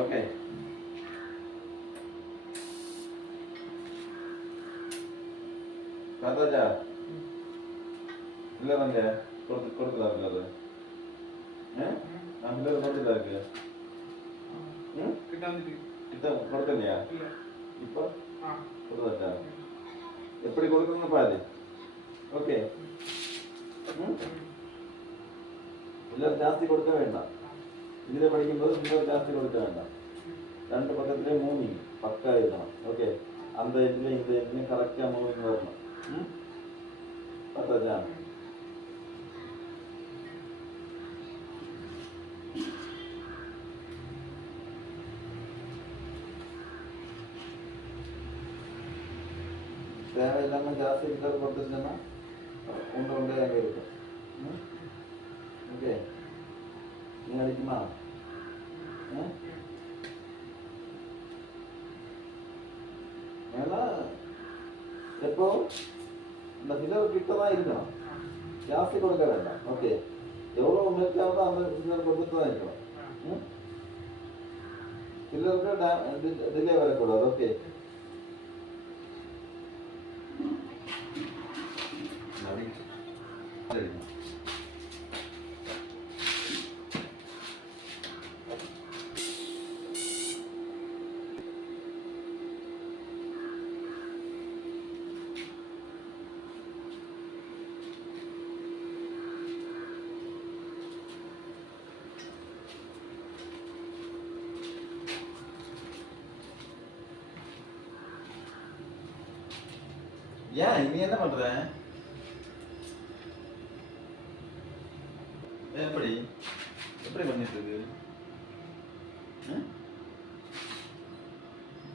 okay தாத்தாஜா இல்லை வாங்க கொடுத்துதா இருக்காது நான் பிள்ளை கொடுத்துதா இருக்கு கிட்ட கொடுக்கலையா இப்போ கொடுத்தாச்சா எப்படி கொடுக்கணும்னு பாரு ஓகே பிள்ளை ஜாஸ்தி கொடுக்க வேண்டாம் இதில் படிக்கும்போது பிள்ளை ஜாஸ்தி கொடுக்க வேண்டாம் ரெண்டு பக்கத்துலேயே மூவிங் பக்கா இருக்கணும் ஓகே அந்த இதுலேயும் இந்த இதுலேயும் கரெக்டாக மூவிங் வரணும் பார்த்தாச்சா தேவையில்லாமல் ஜாஸ்தி கிட்ட கொடுத்துருந்தேன்னா உண்டை உண்டே அங்கே இருக்கும் ஓகே நீ அடிக்குமா ஏன்னா எப்போ அந்த சிலர் கிட்ட தான் இருக்கணும் ஜாஸ்தி கொடுக்க வேண்டாம் ஓகே எவ்வளோ முயற்சியாவதோ அந்த சிலர் கொடுத்துட்டு தான் இருக்கணும் சிலருக்கு டிலே வரக்கூடாது ஓகே ஏன் நீ என்ன பண்ற எப்படி எப்படி பண்ணிட்டு இருக்கு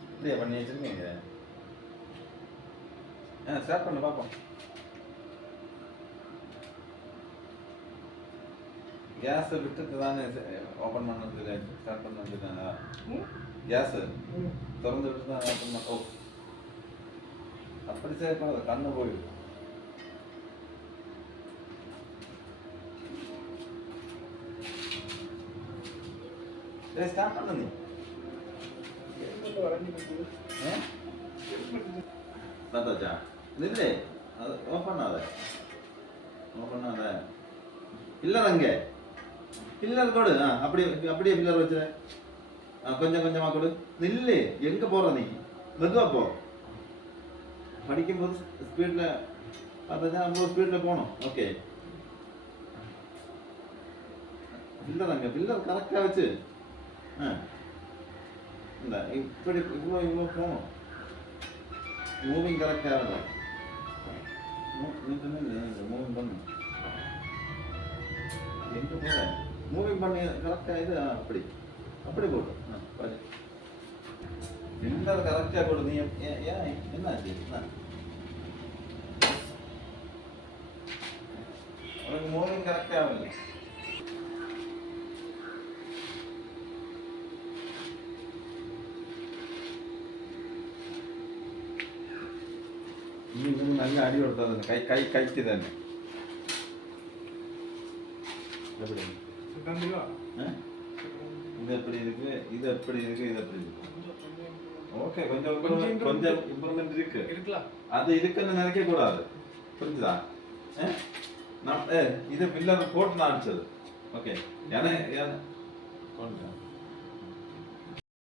இப்படியா பண்ணி வச்சிருக்கீங்க ஸ்டார்ட் பண்ண பார்ப்போம் கேஸ் விட்டுட்டு தானே ஓப்பன் பண்ணது ஸ்டார்ட் பண்ண வந்துட்டாங்க கேஸ் திறந்து விட்டு தான் ஓப்பன் பண்ண ஓ அப்படி செய்யக்கூடாது கண்ணு போயிடும் ஸ்டார்ட் பண்ண நீ பார்த்தாச்சா இல்லை அது ஓப்பன் ஆகாத பில்லர் அங்கே பில்லர் கொடு அப்படியே பில்லர் வச்சுரு கொஞ்சம் கொஞ்சமாக கொடு நில்லு எங்கே போகிற நீ மெதுவாக போ படிக்கும்போது ஸ்பீடில் பார்த்தாச்சா ரொம்ப ஸ்பீடில் போகணும் ஓகே பில்லர் அங்கே பில்லர் கரெக்டாக வச்சு இந்த இப்படி இவ்வளோ போகணும் மூவிங் கரெக்டாக இருக்கும் மூவிங் பண்ணு எங்கே போகிற மூவிங் பண்ணி கரெக்டாக இது அப்படி போட்டு பாரு பில்லர் கரெக்டாக போடு நீ ஏன் என்னாச்சு உனக்கு மூவிங் கரெக்டாக ஆகல இன்னும் நல்லா அடி கொடுத்தா கைக்கு தானே எப்படி இது எப்படி இருக்கு இது எப்படி இருக்கு இது எப்படி இருக்கு ஓகே கொஞ்சம் இம்ப்ரூவ்மெண்ட் இருக்கு அது இருக்குன்னு நினைக்க கூடாது புரிஞ்சுதா நான் இது பில்லர் போட்டு நான் அடிச்சது ஓகே ஏன்னா